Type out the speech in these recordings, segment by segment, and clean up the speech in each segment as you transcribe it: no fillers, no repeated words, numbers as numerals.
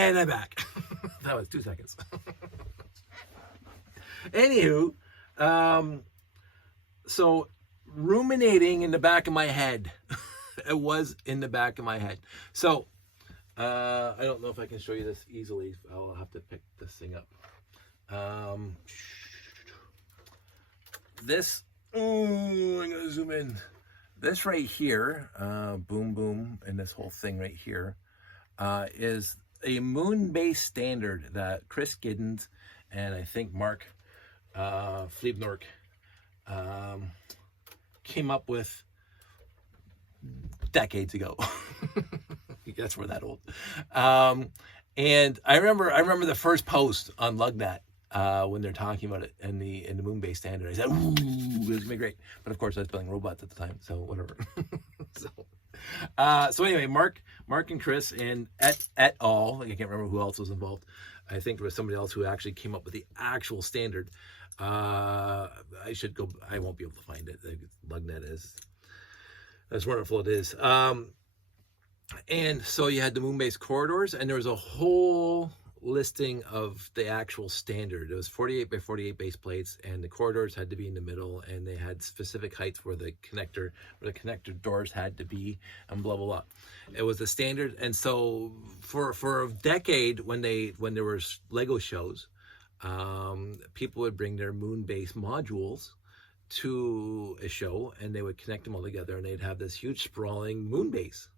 And I'm back. That was 2 seconds. Anywho, so ruminating in the back of my head. It was in the back of my head. So I don't know if I can show you this easily. I'll have to pick this thing up. This, I'm gonna zoom in. This right here, boom boom, and this whole thing right here, is a moon-based standard that Chris Giddens and I think Mark Fliebnork came up with decades ago. I guess we're that old. And I remember the first post on LugNet when they're talking about it in the moon-based standard. I said, "Ooh, this is gonna be great." But of course, I was building robots at the time, so whatever. So anyway, Mark and Chris and et al. Like, I can't remember who else was involved. I think there was somebody else who actually came up with the actual standard. I won't be able to find it. LugNet is as wonderful it is. And so you had the moon-based corridors, and there was a whole listing of the actual standard. It was 48 by 48 base plates, and the corridors had to be in the middle, and they had specific heights where the connector doors had to be, and blah blah blah. It was the standard. And so for a decade, when there were Lego shows, people would bring their moon-based modules to a show, and they would connect them all together, and they'd have this huge sprawling moon base.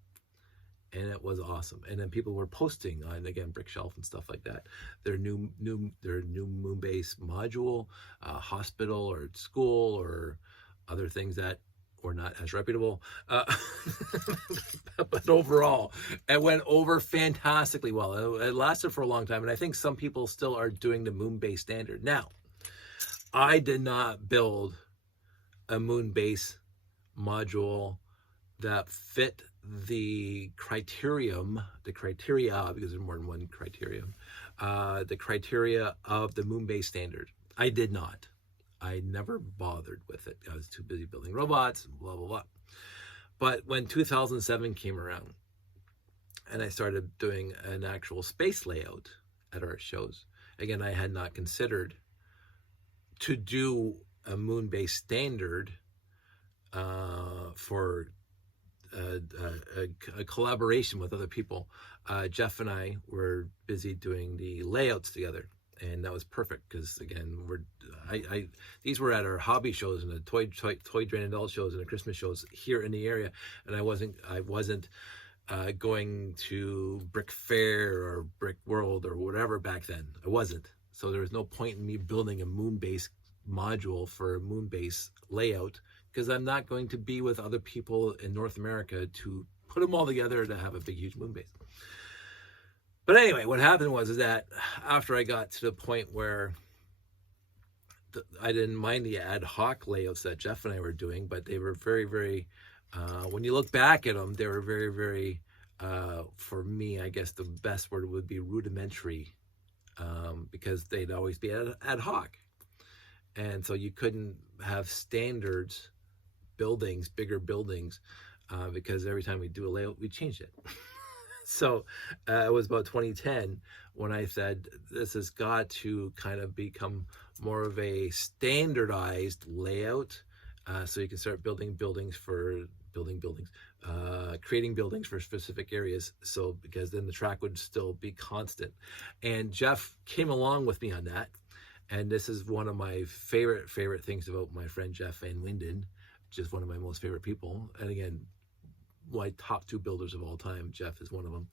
And it was awesome. And then people were posting on, again, Brickshelf and stuff like that, their new moon-based module, hospital or school or other things that were not as reputable. But overall, it went over fantastically well. It lasted for a long time. And I think some people still are doing the moon-based standard. Now, I did not build a moon-based module that fit the criteria, because there's more than one criterion, the criteria of the moon-based standard. I did not. I never bothered with it. I was too busy building robots, blah, blah, blah. But when 2007 came around, and I started doing an actual space layout at our shows, again, I had not considered to do a moon-based standard for a collaboration with other people. Jeff and I were busy doing the layouts together, and that was perfect because, again, these were at our hobby shows and the toy train adult shows and the Christmas shows here in the area, and I wasn't going to Brick Fair or Brick World or whatever back then. I wasn't. So there was no point in me building a moon-based module for a moon-based layout, because I'm not going to be with other people in North America to put them all together to have a big, huge moon base. But anyway, what happened was that after I got to the point where I didn't mind the ad hoc layouts that Jeff and I were doing, but they were very, very, when you look back at them, they were very, very, for me, I guess the best word would be rudimentary, because they'd always be ad hoc. And so you couldn't have standards buildings, bigger buildings, because every time we do a layout, we changed it. So it was about 2010 when I said, this has got to kind of become more of a standardized layout, so you can start creating buildings for specific areas. So, because then the track would still be constant. And Jeff came along with me on that. And this is one of my favorite things about my friend Jeff Van Winden, just one of my most favorite people. And again, my top two builders of all time. Jeff is one of them.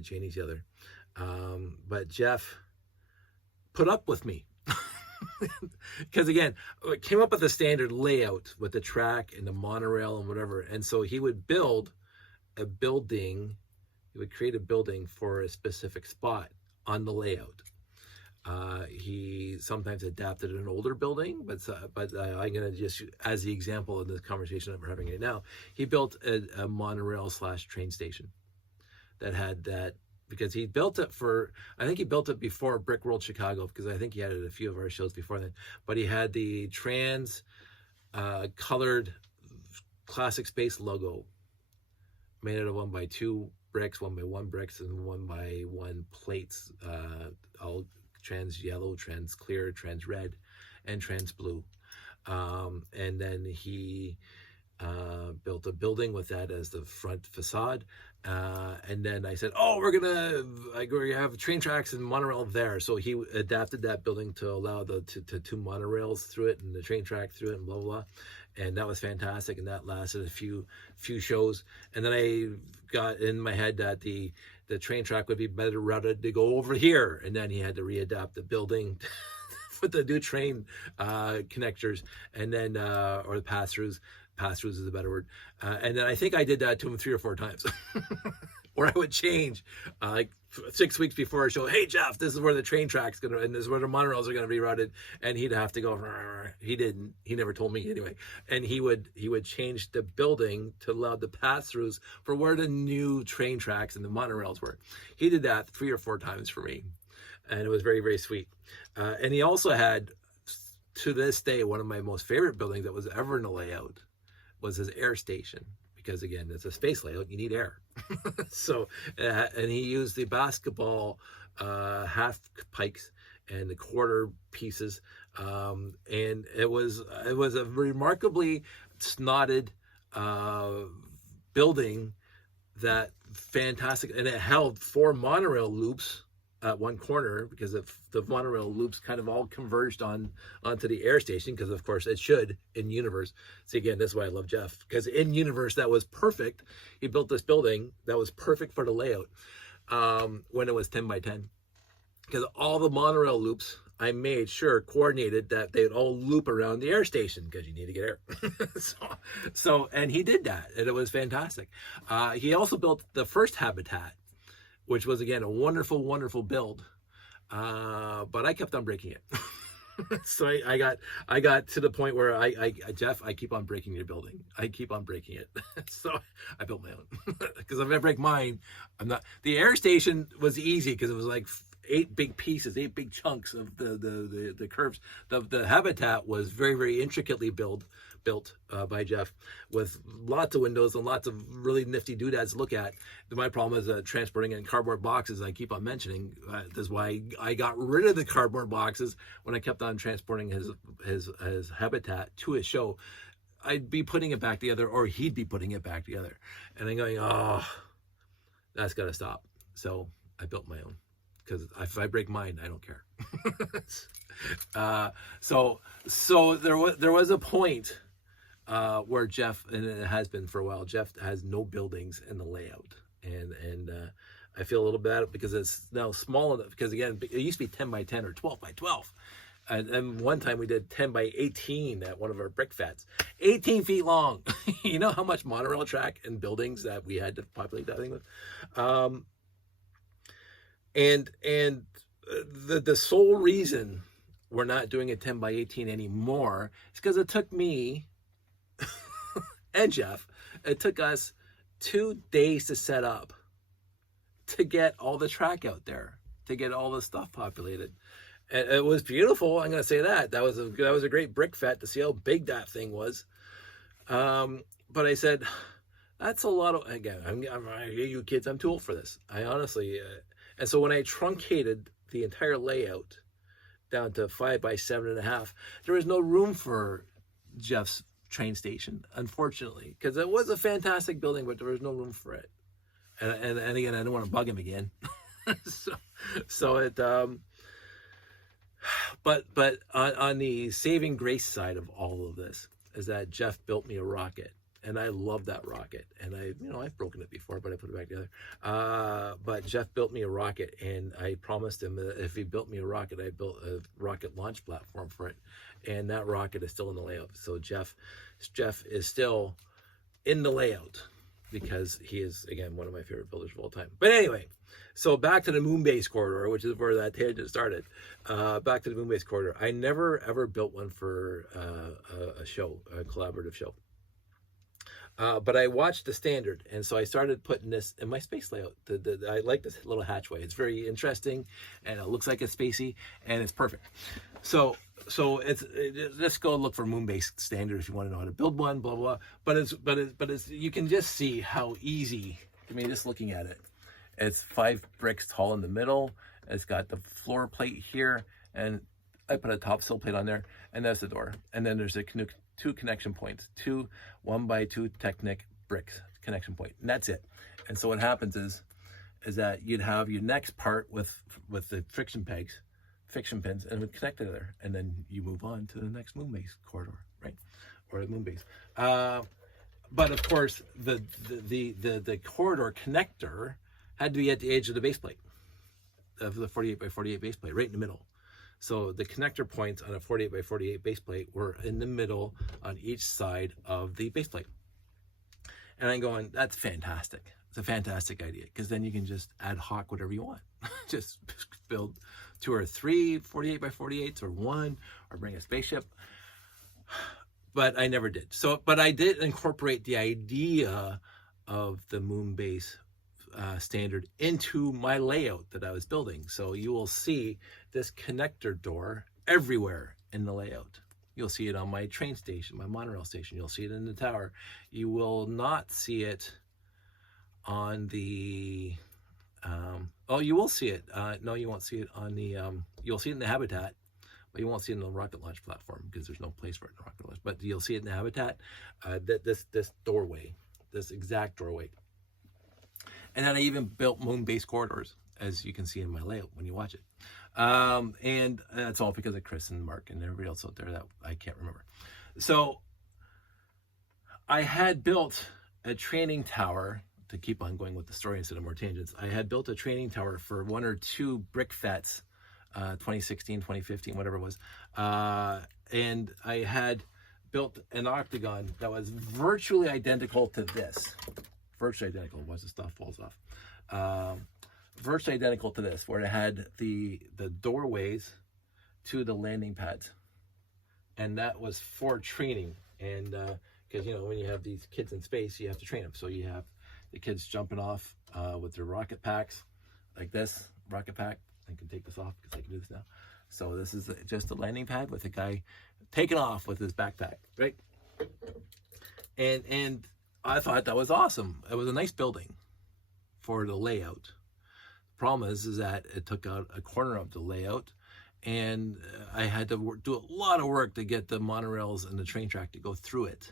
Janie's the other. But Jeff put up with me. Because again, it came up with a standard layout with the track and the monorail and whatever. And so he would build a building, he would create a building for a specific spot on the layout. He sometimes adapted an older building, but I'm going to just, as the example in this conversation that we're having right now, he built a monorail / train station that had that, because he built it I think he built it before Brick World Chicago, because I think he had it at a few of our shows before then, but he had the trans colored classic space logo made out of 1x2 bricks, 1x1 bricks, and 1x1 plates, all trans yellow, trans clear, trans red, and trans blue. And then he built a building with that as the front facade. And then I said, oh, we're gonna have train tracks and monorail there. So he adapted that building to allow the two monorails through it and the train track through it and blah, blah, blah. And that was fantastic. And that lasted a few shows. And then I got in my head that the train track would be better routed to go over here. And then he had to readapt the building with the new train connectors, and then or the pass-throughs. Pass-throughs is a better word. And then I think I did that to him 3 or 4 times. Or I would change like 6 weeks before a show. Hey Jeff, this is where the train track's gonna, and this is where the monorails are gonna be routed. And he'd have to go. He didn't. He never told me anyway. And he would change the building to allow the pass-throughs for where the new train tracks and the monorails were. He did that 3 or 4 times for me, and it was very, very sweet. And he also had, to this day, one of my most favorite buildings that was ever in a layout was his air station, because again, it's a space layout, you need air. So and he used the basketball half pikes and the quarter pieces, and it was a remarkably snotted building, that fantastic, and it held 4 monorail loops at one corner, because the monorail loops kind of all converged onto the air station, because of course it should in universe. See, again, that's why I love Jeff, because in universe that was perfect. He built this building that was perfect for the layout when it was 10 by 10, because all the monorail loops I made sure coordinated that they'd all loop around the air station, because you need to get air. so and he did that, and it was fantastic. He also built the first habitat, which was, again, a wonderful, wonderful build. But I kept on breaking it. So I got to the point where Jeff, I keep on breaking your building. I keep on breaking it. So I built my own. Because if I break mine, I'm not. The air station was easy, because it was like 8 big pieces, 8 big chunks of the curves. The habitat was very, very intricately built by Jeff, with lots of windows and lots of really nifty doodads to look at. My problem is transporting it in cardboard boxes. I keep on mentioning that's why I got rid of the cardboard boxes when I kept on transporting his habitat to his show. I'd be putting it back together, or he'd be putting it back together, and I'm going, oh, that's got to stop. So I built my own, because if I break mine, I don't care. So there was a point where Jeff, and it has been for a while, Jeff has no buildings in the layout, and I feel a little bad because it's now small enough, because again, it used to be 10 by 10 or 12 by 12, and one time we did 10 by 18 at one of our brick fets, 18 feet long. You know how much monorail track and buildings that we had to populate that thing with. And the sole reason we're not doing a 10 by 18 anymore is because it took me and Jeff, it took us 2 days to set up, to get all the track out there, to get all the stuff populated. And it was beautiful. I'm going to say that. That was a great brick fet to see how big that thing was. But I said, that's a lot of, again, you kids, I'm too old for this. I honestly, and so when I truncated the entire layout down to 5 by 7.5, there was no room for Jeff's train station, unfortunately, because it was a fantastic building, but there was no room for it. And again, I don't want to bug him again. so it, but on the saving grace side of all of this is that Jeff built me a rocket. And I love that rocket. And I've broken it before, but I put it back together. But Jeff built me a rocket, and I promised him that if he built me a rocket, I built a rocket launch platform for it. And that rocket is still in the layout. So Jeff is still in the layout, because he is, again, one of my favorite builders of all time. But anyway, so back to the moon base corridor, which is where that tangent started. Back to the moon base corridor. I never, ever built one for a show, a collaborative show. But I watched the standard, and so I started putting this in my space layout. I like this little hatchway. It's very interesting, and it looks like it's spacey, and it's perfect. So let's go look for moon-based standard if you want to know how to build one, blah blah. But it's you can just see how easy. I mean, just looking at it, It's 5 bricks tall in the middle. It's got the floor plate here, and I put a top sill plate on there, and that's the door. And then there's 2 connection points, 2 1x2 Technic bricks connection point, and that's it. And so what happens is that you'd have your next part with the friction pins, and it would connect together, and then you move on to the next moon base corridor, right, or the moon base. But of course, the corridor connector had to be at the edge of the base plate, of the 48x48 base plate, right in the middle. So the connector points on a 48x48 base plate were in the middle on each side of the base plate. And I'm going, that's fantastic. It's a fantastic idea, because then you can just ad hoc whatever you want. Just build 2 or 3 48x48s, or 1, or bring a spaceship. But I never did. So, but I did incorporate the idea of the moon base standard into my layout that I was building. So you will see this connector door everywhere in the layout. You'll see it on my train station, my monorail station. You'll see it in the tower. You will not see it on the oh, you will see it. No, you won't see it on the you'll see it in the habitat, but you won't see it in the rocket launch platform, because there's no place for it in the rocket launch. But you'll see it in the habitat. This doorway, this exact doorway. And then I even built moon base corridors, as you can see in my layout when you watch it. And that's all because of Chris and Mark and everybody else out there that I can't remember. So I had built a training tower, to keep on going with the story instead of more tangents. I had built a training tower for 1 or 2 brick fets, 2016, 2015, whatever it was. And I had built an octagon that was virtually identical to this. Virtually identical, once the stuff falls off. Virtually identical to this, where it had the doorways to the landing pads. And that was for training. And because, you know, when you have these kids in space, you have to train them. So you have the kids jumping off with their rocket packs, like this rocket pack. I can take this off because I can do this now. So this is just a landing pad with a guy taking off with his backpack, right? And I thought that was awesome. It was a nice building for the layout. Problem is that it took out a corner of the layout, and I had to do a lot of work to get the monorails and the train track to go through it.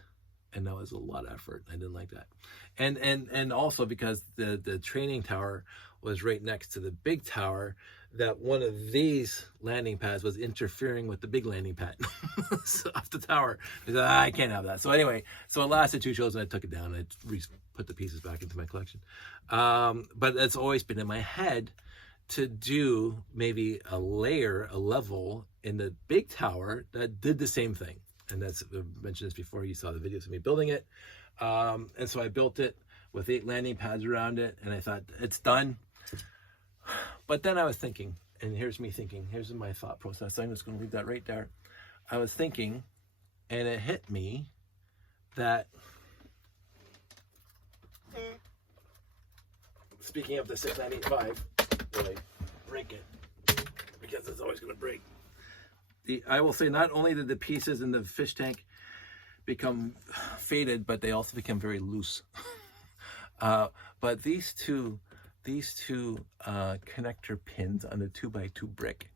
And that was a lot of effort. I didn't like that. And also because the training tower was right next to the big tower, that one of these landing pads was interfering with the big landing pad off the tower. I said, I can't have that. So anyway, so it lasted 2 shows, and I took it down, and I put the pieces back into my collection. But it's always been in my head to do maybe a level in the big tower that did the same thing. And that's, I mentioned this before, you saw the videos of me building it. And so I built it with 8 landing pads around it, and I thought, it's done. But then I was thinking, and here's me thinking, here's my thought process. I'm just going to leave that right there. I was thinking, and it hit me that, speaking of the 6985, will I break it? Because it's always going to break. I will say, not only did the pieces in the fish tank become faded, but they also became very loose. But these two connector pins on the 2x2 brick,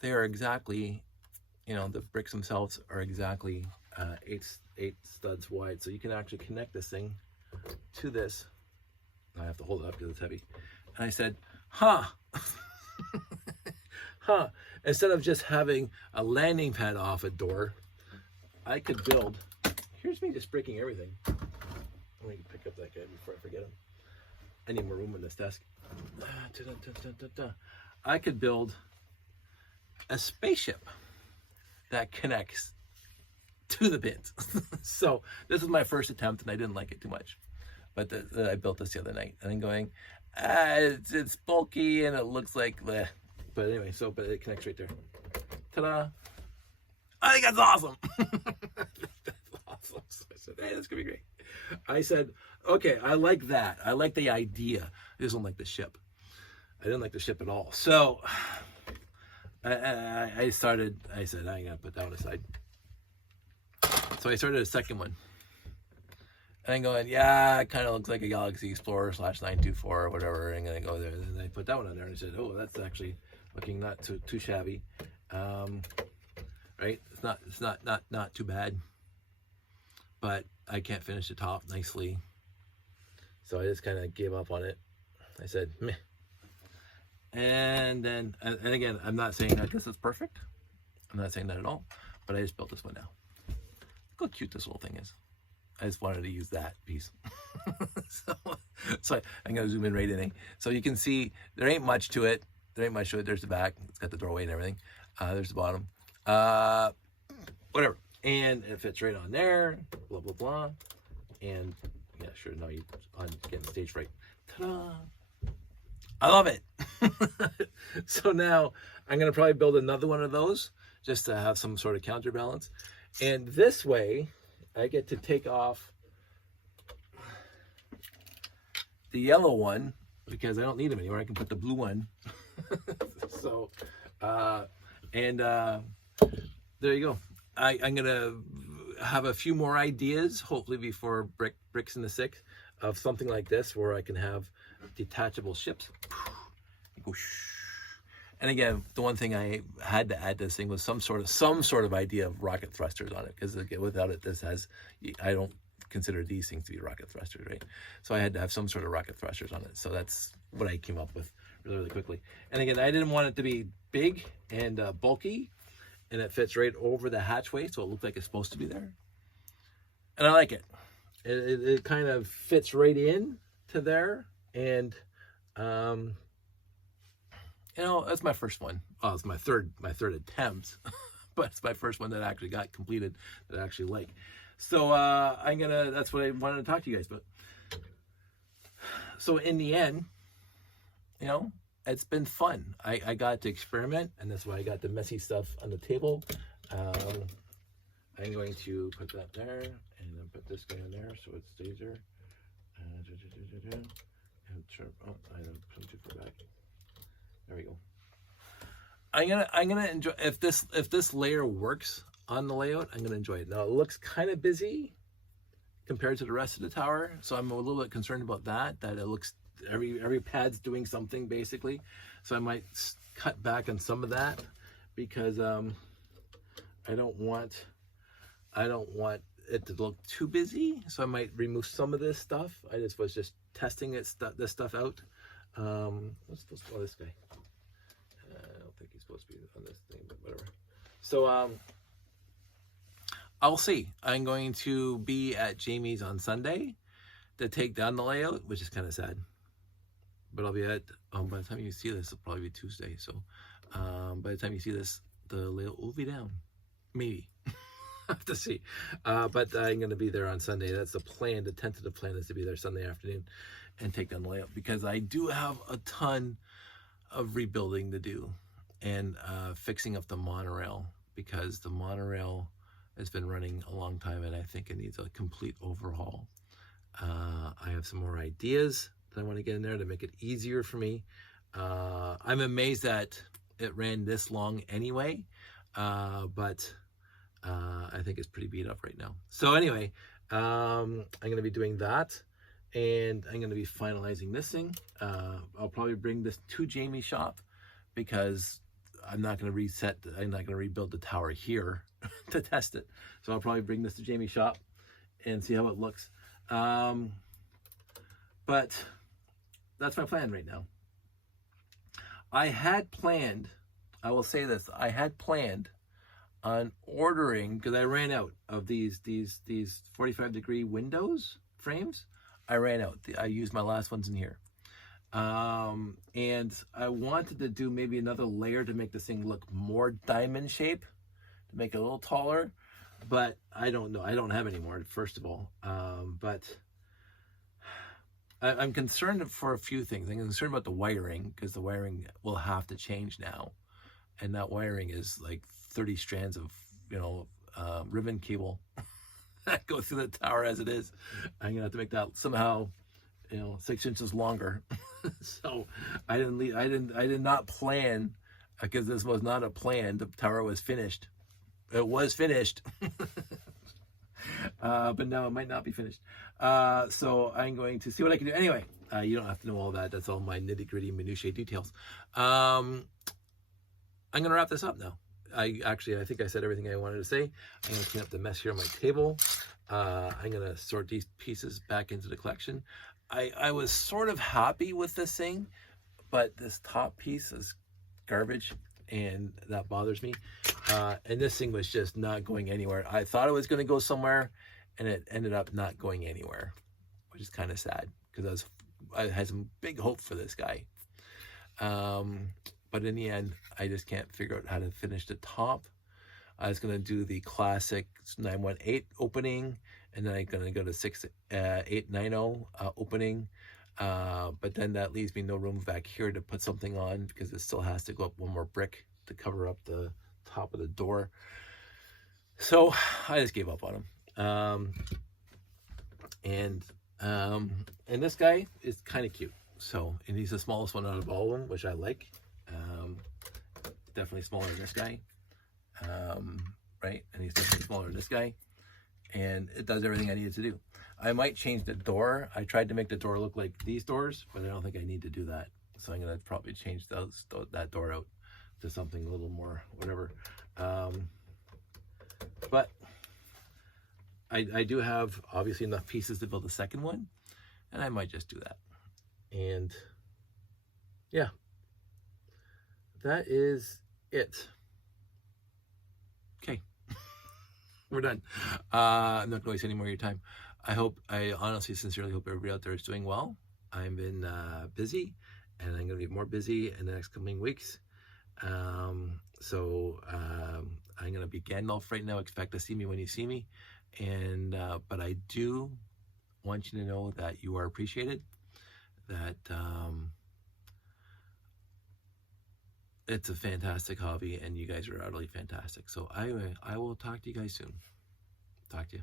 they are exactly, you know, the bricks themselves are exactly 8 studs wide. So you can actually connect this thing to this. I have to hold it up because it's heavy. And I said, instead of just having a landing pad off a door, I could build, here's me just breaking everything. Let me pick up that guy before I forget him. I need more room on this desk. I could build a spaceship that connects to the pins. So this was my first attempt, and I didn't like it too much. But I built this the other night, and I'm going, it's bulky and it looks like bleh. But anyway, but it connects right there. Ta-da! I think that's awesome. That's awesome. So I said, hey, that's gonna be great. I said, okay, I like that. I like the idea. I just don't like the ship. I didn't like the ship at all. So I said, I'm gonna put that one aside. So I started a second one. And I'm going, yeah, it kind of looks like a Galaxy Explorer / 924 or whatever. And I go there, and I put that one on there, and I said, oh, that's actually looking not too shabby, right? It's not too bad, but I can't finish the top nicely, so I just kind of gave up on it. I said, meh. And then, and again, I'm not saying that this is perfect. I'm not saying that at all, but I just built this one now. Look how cute this little thing is. I just wanted to use that piece. so I'm going to zoom in right in. So you can see there ain't much to it. There's the back. It's got the doorway and everything. There's the bottom. Whatever. And it fits right on there. Blah, blah, blah. And yeah, sure. No, you on getting the stage right. Ta-da! I love it. So now I'm going to probably build another one of those just to have some sort of counterbalance. And this way, I get to take off the yellow one because I don't need them anymore. I can put the blue one. So, there you go. I'm going to have a few more ideas, hopefully before Bricks in the Six, of something like this where I can have detachable ships. And again, the one thing I had to add to this thing was some sort of idea of rocket thrusters on it, because without it, I don't consider these things to be rocket thrusters, right? So I had to have some sort of rocket thrusters on it. So that's what I came up with really quickly. And again, I didn't want it to be big and bulky, and it fits right over the hatchway, so it looks like it's supposed to be there. And I like it. It kind of fits right in to there, and that's my first one. Oh, it's my third attempt, but it's my first one that actually got completed, that I actually like. So that's what I wanted to talk to you guys about. So in the end, it's been fun. I got to experiment, and that's why I got the messy stuff on the table. I'm going to put that there, and then put this guy in there so it stays there. And oh, I put too far back. There we go. I'm gonna enjoy if this layer works on the layout. I'm gonna enjoy it. Now it looks kind of busy compared to the rest of the tower, so I'm a little bit concerned about that it looks every pad's doing something basically. So I might cut back on some of that because I don't want it to look too busy. So I might remove some of this stuff. I was just testing this stuff out. What's supposed to this guy? I don't think he's supposed to be on this thing, but whatever. So I'll see. I'm going to be at Jamie's on Sunday to take down the layout, which is kind of sad. But I'll be at, by the time you see this, it'll probably be Tuesday. So by the time you see this, the layout will be down. Maybe. I have to see. But I'm going to be there on Sunday. That's the plan. The tentative plan is to be there Sunday afternoon and take down the layout, because I do have a ton of rebuilding to do and fixing up the monorail, because the monorail has been running a long time and I think it needs a complete overhaul. I have some more ideas that I want to get in there to make it easier for me. I'm amazed that it ran this long anyway, but I think it's pretty beat up right now. So anyway, I'm going to be doing that, and I'm going to be finalizing this thing. I'll probably bring this to Jamie's shop, because I'm not going to rebuild the tower here to test it. So I'll probably bring this to Jamie's shop and see how it looks. But that's my plan right now. I will say this, I had planned on ordering, because I ran out of these 45-degree windows frames. I ran out. I used my last ones in here. And I wanted to do maybe another layer to make this thing look more diamond shape, to make it a little taller, but I don't know. I don't have any more, first of all. But I'm concerned for a few things. I'm concerned about the wiring, because the wiring will have to change now. And that wiring is like 30 strands of, ribbon cable that go through the tower as it is. I'm gonna have to make that somehow, 6 inches longer. So I did not plan, because this was not a plan. The tower was finished. It was finished. But now it might not be finished. So I'm going to see what I can do. Anyway, you don't have to know all that. That's all my nitty gritty minutiae details. I'm going to wrap this up now. I think I said everything I wanted to say. I'm going to clean up the mess here on my table. I'm going to sort these pieces back into the collection. I was sort of happy with this thing, but this top piece is garbage, and that bothers me. And this thing was just not going anywhere. I thought it was going to go somewhere, and it ended up not going anywhere, which is kind of sad because I had some big hope for this guy. But in the end, I just can't figure out how to finish the top. I was going to do the classic 918 opening, and then I'm going to go to 6890 opening. But then that leaves me no room back here to put something on because it still has to go up one more brick to cover up the top of the door. So I just gave up on him. And this guy is kind of cute. So, and he's the smallest one out of all of them, which I like. Definitely smaller than this guy. Right? And he's definitely smaller than this guy. And it does everything I needed to do. I might change the door. I tried to make the door look like these doors, but I don't think I need to do that. So I'm going to probably change that door out to something a little more, whatever. But I do have obviously enough pieces to build a second one, and I might just do that. And yeah, that is it. Okay. We're done. I'm not going to waste any more of your time. I honestly, sincerely hope everybody out there is doing well. I've been busy, and I'm going to be more busy in the next coming weeks. So I'm going to be Gandalf right now. Expect to see me when you see me. And but I do want you to know that you are appreciated, that it's a fantastic hobby, and you guys are utterly fantastic. So I will talk to you guys soon. Talk to you.